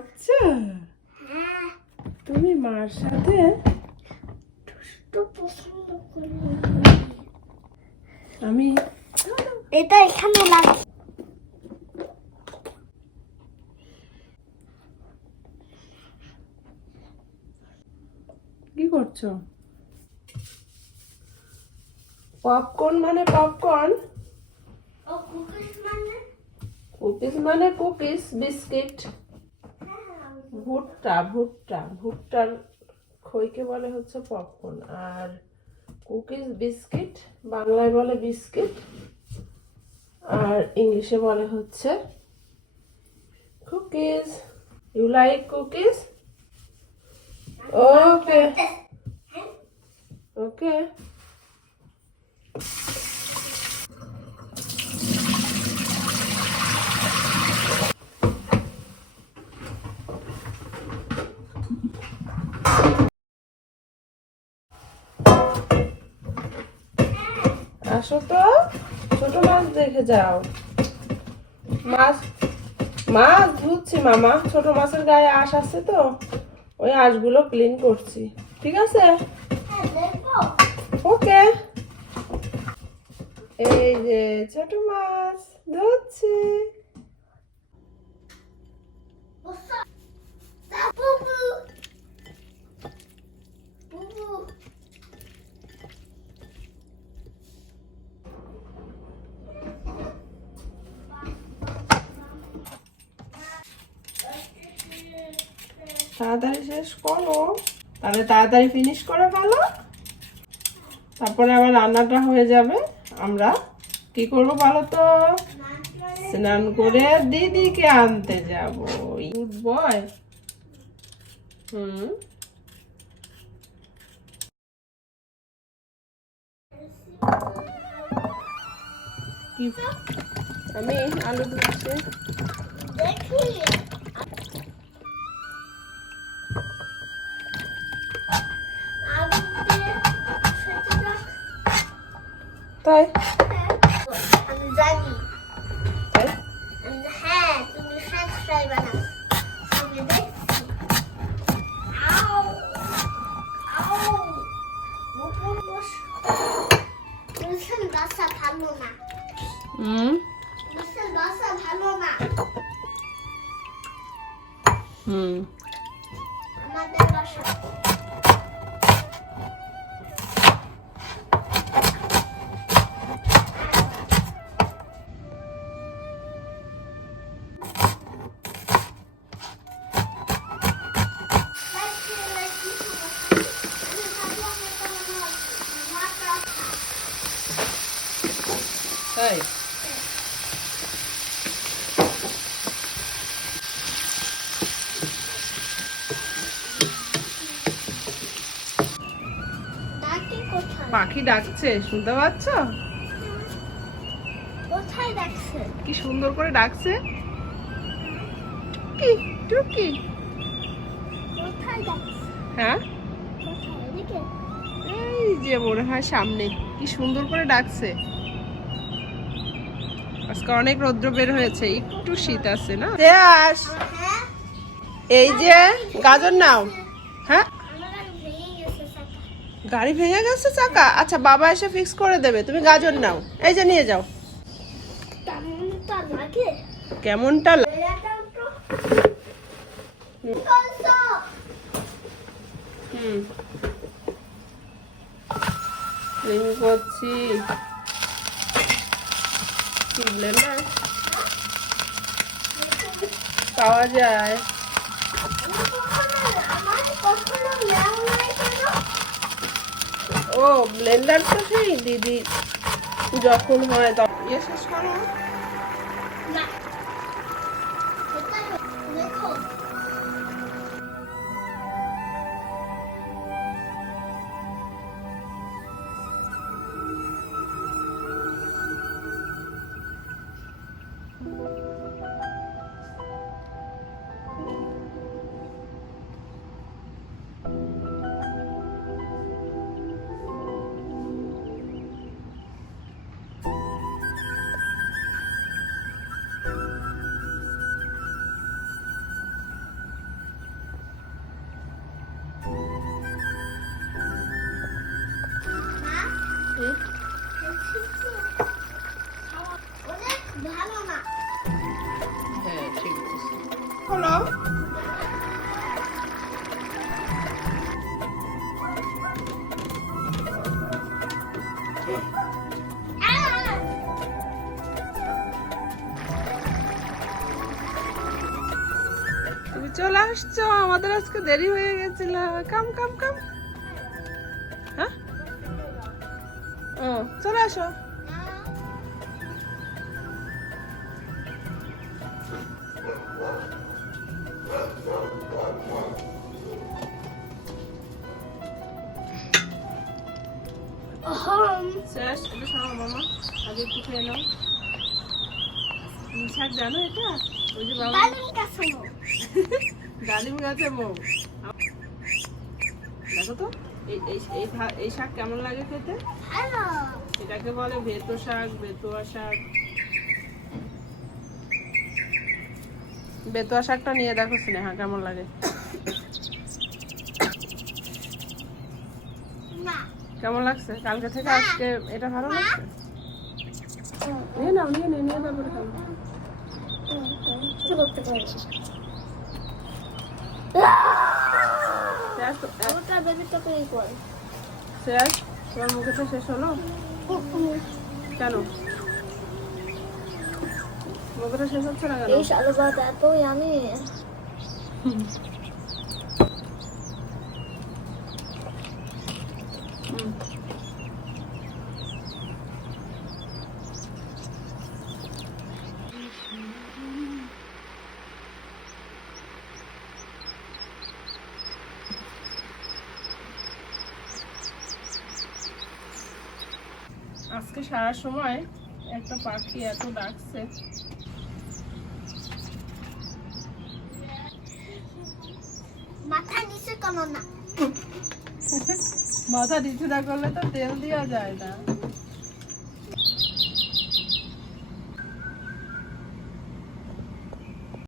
আচ্ছা তুমি মার সাথে আমি এটা এখানে লাগে কি করছ? পপকর্ন মানে পপকর্ন মানে? কুকিজ মানে কুকিজ বিস্কিট। ভুট্টা ভুট্টা, ভুট্টার খইকে বলে হচ্ছে পপকর্ন আর কুকিজ বিস্কিট, বাংলায় বলে বিস্কিট। আর ইংলিশে বলে হচ্ছে cookies. You like cookies? Okay okay আসো তো। ছোট মাছ দেখে যাও। মাছ মাছ ধুচ্ছি মামা। ছোট মাছের গায়ে আঁশ আছে তো। ওই আঁশগুলো ক্লিন করছি। ঠিক আছে? হ্যাঁ ওকে। এই যে ছোট মাছ ধুচ্ছি বসো তা বুবু বুবু তাড়াতাড়ি শেষ করো। তাহলে তাড়াতাড়ি ফিনিশ করে ফেলো। তারপরে আবার রান্নাটা হয়ে যাবে। আমরা কি করব বলো তো? স্নান করে দিদিকে আনতে যাব। গুড বয় হুম। আমি আলু দিচ্ছি তাই? আমি জানি। তাই? হ্যাঁ তুমি ফ্রাই বানাও। আমি দেখছি। আউ আউ বুবু বস ভালো না। হুম? বুঝছেন বাসা ভালো না। হুম। আমাদের বাসা পাখি ডাকছে শুনতে পাচ্ছ? কোথায় ডাকছে? কি সুন্দর করে ডাকছে। কি টুকি। কোথায় ডাকছে? হ্যাঁ? এই যে মনে হয় সামনে কি সুন্দর করে ডাকছে। আজকে অনেক রৌদ্র বের হয়েছে একটু শীত আছে না? দেয়াস হ্যাঁ। এই যে গাজর নাও। হ্যাঁ আমার আর ভেঙে গেছে চাকা গাড়ি ভেঙে গেছে চাকা? আচ্ছা বাবা এসে ফিক্স করে দেবে। তুমি গাজর নাও। এই যে নিয়ে যাও। কেমনটা হুম। করছি। ব্লেন্ডার পাওয়া যায়। কখনো কেন? ও ব্লেন্ডারটা সেই দিদি যখন হয় তখন ইয়ে শেষ করো। হলো চলে আসছো, আমাদের আজকে দেরি হয়ে গেছিল। কাম কাম কাম। হ্যাঁ? ও, চলে আসো। শেষ এটা সরাও মামা আগে একটু খেয়ে নাও। শাক জানো এটা? ওই যে বাবা। ডালিম গাছে দেখো তো এই শাক কেমন লাগে খেতে? এটাকে বলে ভেতো শাক বেতুয়া শাক। বেতুয়া শাকটা নিয়ে দেখো স্নেহা কেমন লাগে। না। কেমন লাগছে? কালকে থেকে আজকে এটা ভালো লাগছে? নিয়ে নাও নিয়ে নিয়ে নিয়ে তারপরে খাও কিছু করতে পারি শেষ তোমার শেষ হলো? কেন? মুখে শেষ হচ্ছে না কেন? এই ভাত আমি। আজকে সারা সময় একটা পাখি এত ডাকছে। মাথা নিচে কোনো না। মাথা না করলে তো তেল দেওয়া যায় না।